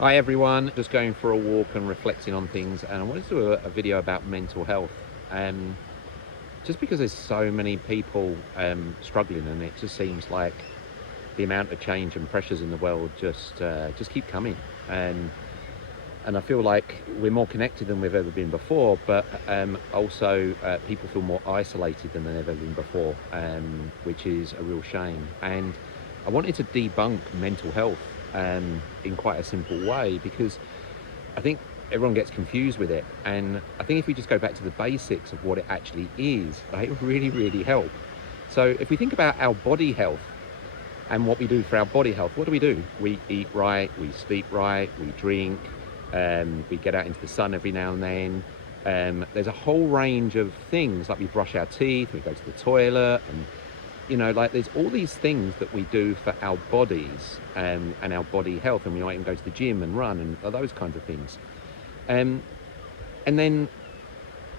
Hi everyone, just going for a walk and reflecting on things, and I wanted to do a video about mental health. Just because there's so many people struggling, and it just seems like the amount of change and pressures in the world just keep coming. And I feel like we're more connected than we've ever been before, but also people feel more isolated than they've ever been before, which is a real shame. And I wanted to debunk mental health in quite a simple way, because I think everyone gets confused with it. And I think if we just go back to the basics of what it actually is, it would really help. So if we think about our body health and what we do for our body health, what do? We eat right, we sleep right, we drink, we get out into the sun every now and then. There's a whole range of things, like we brush our teeth, we go to the toilet, and there's all these things that we do for our bodies and our body health, and we might even go to the gym and run and those kinds of things. And then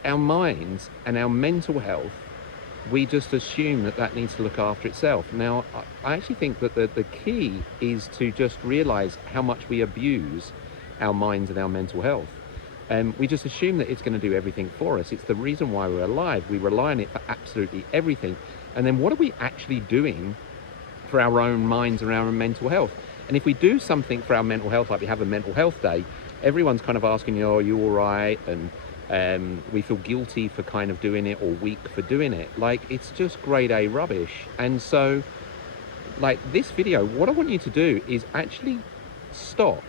our minds and our mental health, we just assume that needs to look after itself. Now, I actually think that the key is to just realize how much we abuse our minds and our mental health. We just assume that it's going to do everything for us. It's the reason why we're alive. We rely on it for absolutely everything. And then what are we actually doing for our own minds and our own mental health? And if we do something for our mental health, like we have a mental health day, everyone's kind of asking, are you all right? And we feel guilty for kind of doing it, or weak for doing it. It's just grade A rubbish. And so, this video, what I want you to do is actually stop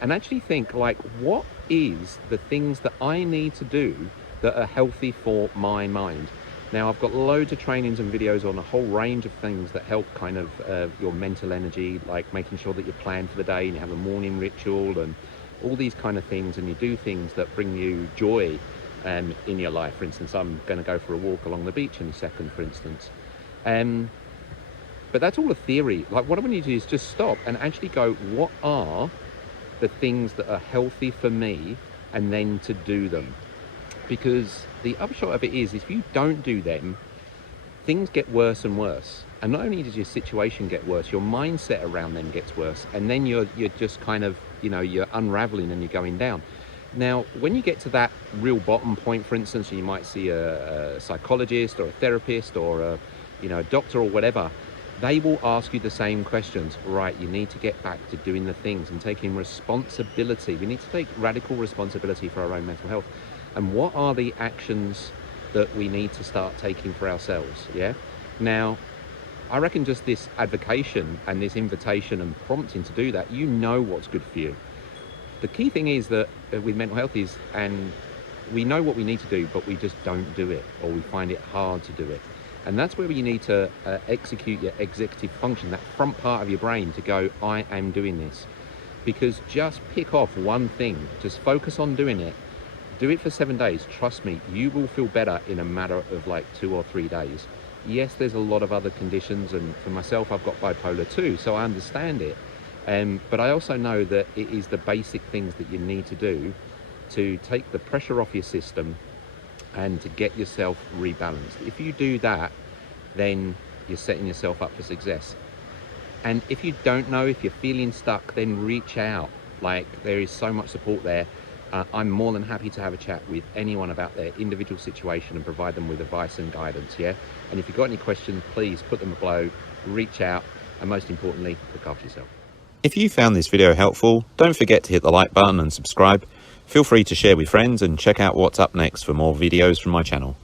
and actually think, what is the things that I need to do that are healthy for my mind? Now, I've got loads of trainings and videos on a whole range of things that help kind of your mental energy, like making sure that you plan for the day and you have a morning ritual and all these kind of things, and you do things that bring you joy in your life. For instance, I'm going to go for a walk along the beach in a second, for instance. But that's all a theory. What I want you to do is just stop and actually go, what are the things that are healthy for me, and then to do them. Because the upshot of it is, if you don't do them, things get worse and worse. And not only does your situation get worse, your mindset around them gets worse. And then you're just kind of, you're unraveling and you're going down. Now, when you get to that real bottom point, for instance, you might see a psychologist or a therapist or a doctor or whatever. They will ask you the same questions. Right, you need to get back to doing the things and taking responsibility. We need to take radical responsibility for our own mental health. And what are the actions that we need to start taking for ourselves? Yeah. Now, I reckon just this advocation and this invitation and prompting to do that, what's good for you. The key thing is that with mental health is, and we know what we need to do, but we just don't do it, or we find it hard to do it. And that's where you need to execute your executive function, that front part of your brain, to go, I am doing this. Because just pick off one thing, just focus on doing it. Do it for 7 days. Trust me, you will feel better in a matter of 2 or 3 days. Yes, there's a lot of other conditions, and for myself, I've got bipolar 2, so I understand it. But I also know that it is the basic things that you need to do to take the pressure off your system and to get yourself rebalanced. If you do that, then you're setting yourself up for success. And if you don't know, if you're feeling stuck, then reach out. There is so much support there. I'm more than happy to have a chat with anyone about their individual situation and provide them with advice and guidance, yeah? And if you've got any questions, please put them below, reach out, and most importantly, look after yourself. If you found this video helpful, don't forget to hit the like button and subscribe. Feel free to share with friends, and check out what's up next for more videos from my channel.